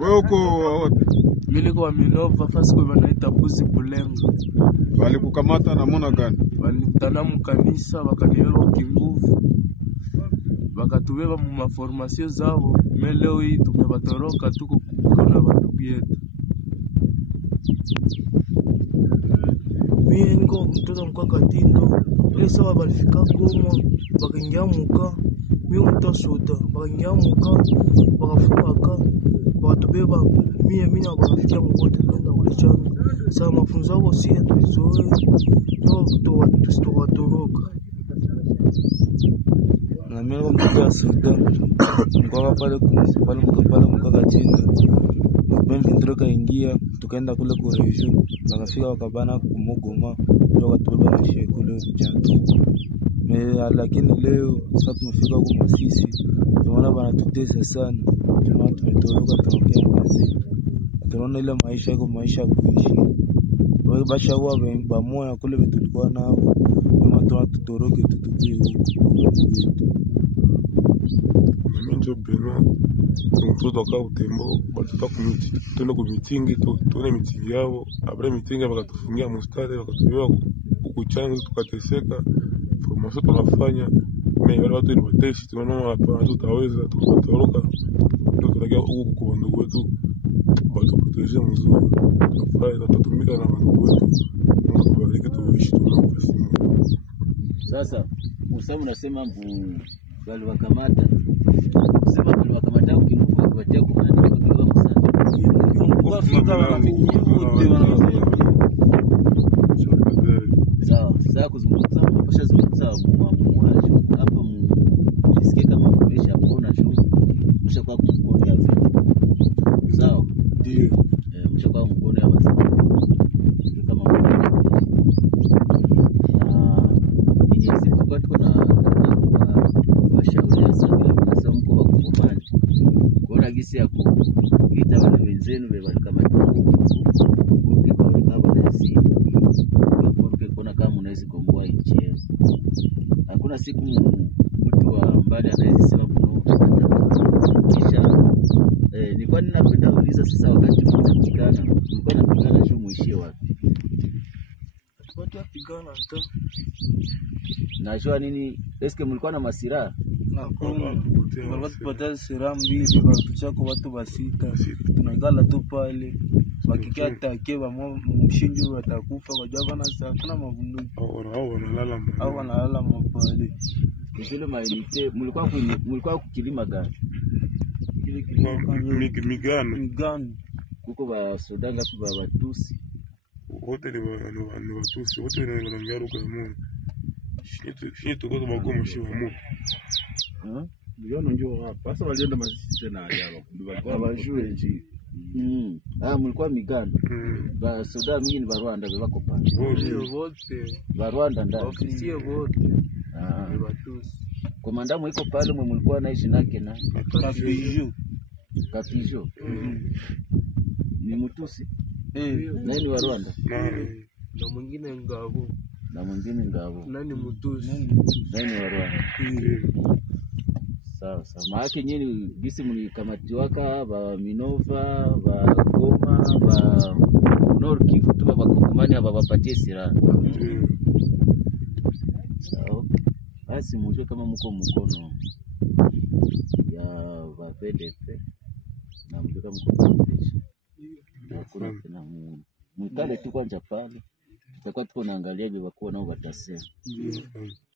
Wewe uko wote? Mimi niko wa Minova fasi kwa wanaita Buzi Bulenga. Walikukamata namna gani? Walitana mkanisa wakanibeba kinguvu. Wakatubeba mu maformasio zao. Leo hii tumebatoroka tuko kukona bandugu yetu. Mimi niko mtoto mkwa Katindo. Ile sawa walifika Goma wakaingia muka. Mimi mtoto soda wakaingia muka wakafunga wakatubeba mimi na wakafikia mkote kwenda kule changa. Sasa mafunzo yao si tulizoe ndio tutawatoroka. Na mimi niko mtoto soda mkoa pale mkoa Katindo. Benventroka ingia tukaenda kule kwa region wakafika wakabana kumugoma ndio wakatubeba na shehe kule Bujangi. Lakini leo sasa tumefika huko sisi tunaona wanatutesa sana, tunaona tumetoroka tunaongea mwanzo, tunaona ile maisha yako maisha kuishi wao basha huwa bamoya kule tulikuwa nao kama tunatoroke tutukie Mimi ndio Beno mtoto kwa utembo batuta kumiti tuna kumitingi tuone mitingi yao après mitingi wakatufungia mustari wakatubeba ukuchanga tukateseka formation tunafanya mais wale watu ni watesi tunaona hapa tutaweza tukatoroka ndio tunakia huko kwa ndugu wetu bado proteger mzuri tunafurahi tutatumika na ndugu wetu Mungu tubariki tuishi tunafasi. Sasa usema unasema bali wakamata sema bali wakamata ukinuka kuwatia kumanda wakiwa msana kwa fika wanafikia sawa. Sasa kuzungumza mpasha zungumza mwamuaji hapa mjisikie kama kuisha kuona shughuli kisha kwa kuongea vipi sawa ndio mchukua mkono wa sawa kama sisi tukao tuna washauri sana kwa mko wa kukomani kuona gisi ya kuita wale wenzenu wale kama porque kama nasi porque kuna kama unaweza komboa nchi yetu. Hakuna siku mtu wa mbali anaweza sema kisha ni kwa nini napenda kuuliza sasa wakati mnapigana mlikuwa napigana juu muishie wapi? Watu wapigana hata najua nini eske mlikuwa na masira walipata sira mbili watuchako watu basita tunagala tu pale wakikia take wa mshinji watakufa kwa java na saa kuna mavunduki au wanalala mapale kile mailite mlikuwa kukilima gani kile migano kuko ba sodanga kwa Batusi wote ni Watusi wote ni wanaongea lugha moja. Shii tuko bagoma shi wa Mungu. Ndio njoo hapa. Sasa walienda masisi tena hapa. Wajue nji. Mlikuwa migano. Ba soda mingi ni ba Rwanda bako pale. Wote. Ba Rwanda ndani. Ofisi wote. Ni Watusi. Komanda mwiko pale mlikuwa naishi nake na Kapijo. Ni Mtusi. Nani wa Rwanda? Na mwingine Ngabo. Nani Mtusi? Nani wa Rwanda? Sawa. Maana nyinyi bisi mlikamatiwaka ba Minova, ba Goma, ba Nord Kivu tu bakomani aba bapatie sira. Sawa. Basi mjue kama mko mkono ya ba PDP na mjue kama mko mteshi. Kuna tena mwikale tu kwanza pale. Tutakuwa tuko naangalia hivi wako nao watasema.